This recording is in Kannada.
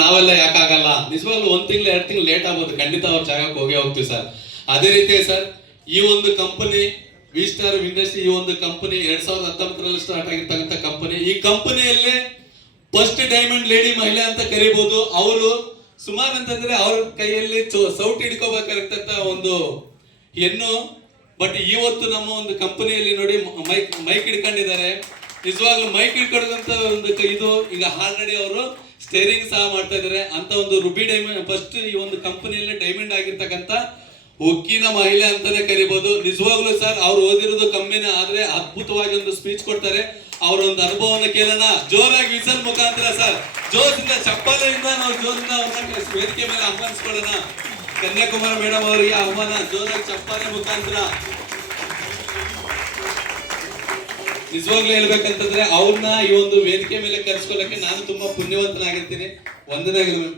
ನಾವೆಲ್ಲ ಯಾಕಾಗಲ್ಲ? ನಿಜವಾಗ್ಲೂ 1 ತಿಂಗಳು 2 ತಿಂಗಳು ಲೇಟ್ ಆಗ್ಬೋದು, ಖಂಡಿತ ಅವ್ರ ಜಾಗಕ್ಕೆ ಹೋಗಿ ಹೋಗ್ತೀವಿ ಸರ್. ಅದೇ ರೀತಿ ಸರ್, ಈ ಒಂದು ಕಂಪನಿ ವಿ ಸ್ಟಾರ್ ಇಂಡಸ್ಟ್ರಿ, ಈ ಒಂದು ಕಂಪನಿ 2019ರಲ್ಲಿ ಸ್ಟಾರ್ಟ್ ಆಗಿರ್ತಕ್ಕಂಥ ಕಂಪನಿ. ಈ ಕಂಪನಿಯಲ್ಲಿ ಫಸ್ಟ್ ಡೈಮಂಡ್ ಲೇಡಿ ಮಹಿಳೆ ಅಂತ ಕರಿಬಹುದು. ಅವರು ಸುಮಾರು ಅಂತಂದ್ರೆ ಅವ್ರ ಕೈಯಲ್ಲಿ ಸೌಟ್ ಹಿಡ್ಕೋಬೇಕಾಗಿರ್ತಂತ ಒಂದು ಹೆಣ್ಣು. ಬಟ್ ಇವತ್ತು ನಮ್ಮ ಒಂದು ಕಂಪನಿಯಲ್ಲಿ ನೋಡಿ ಮೈಕ್ ಹಿಡ್ಕೊಂಡಿದ್ದಾರೆ. ನಿಜವಾಗ್ಲೂ ಮೈಕ್ ಹಿಡ್ಕೊಳ್ಳೋದಂತ ಒಂದು ಇದು ಈಗ ಆಲ್ರೆಡಿ ಅವರು ಸ್ಟೇರಿಂಗ್ ಸಹ ಮಾಡ್ತಾ ಇದ್ದಾರೆ ಅಂತ ಒಂದು ರುಬಿ ಡೈಮಂಡ್. ಫಸ್ಟ್ ಈ ಒಂದು ಕಂಪನಿಯಲ್ಲಿ ಡೈಮಂಡ್ ಆಗಿರ್ತಕ್ಕಂಥ ಉಕ್ಕಿನ ಮಹಿಳೆ ಅಂತಾನೆ ಕರಿಬಹುದು. ನಿಜವಾಗ್ಲೂ ಸರ್, ಅವ್ರು ಓದಿರೋದು ಕಮ್ಮಿನ, ಆದ್ರೆ ಅದ್ಭುತವಾಗಿ ಒಂದು ಸ್ಪೀಚ್ ಕೊಡ್ತಾರೆ. ಅವರ ಒಂದು ಅನುಭವವನ್ನು ಕೇಳೋಣ. ಜೋರಾಗಿ ವಿಸಲ್ ಮುಖಾಂತರ ಸರ್, ಜೋರಿಂದ ಚಪ್ಪಾಲೆಯಿಂದ ನಾವು ಜೋರಿಂದ ವೇದಿಕೆ ಮೇಲೆ ಆಹ್ವಾನಿಸ್ಕೊಳ್ಳೋಣ. ಕನ್ಯಾಕುಮಾರಿ ಮೇಡಮ್ ಅವರಿಗೆ ಆಹ್ವಾನ, ಜೋರಾಗಿ ಚಪ್ಪಾಲೆ ಮುಖಾಂತರ. ನಿಜವಾಗ್ಲೂ ಹೇಳ್ಬೇಕಂತಂದ್ರೆ ಅವ್ರನ್ನ ಈ ಒಂದು ವೇದಿಕೆ ಮೇಲೆ ಕರೆಸ್ಕೊಳ್ಳಕ್ಕೆ ನಾನು ತುಂಬಾ ಪುಣ್ಯವಂತನಾಗಿರ್ತೀನಿ. ವಂದನೆಗಳು.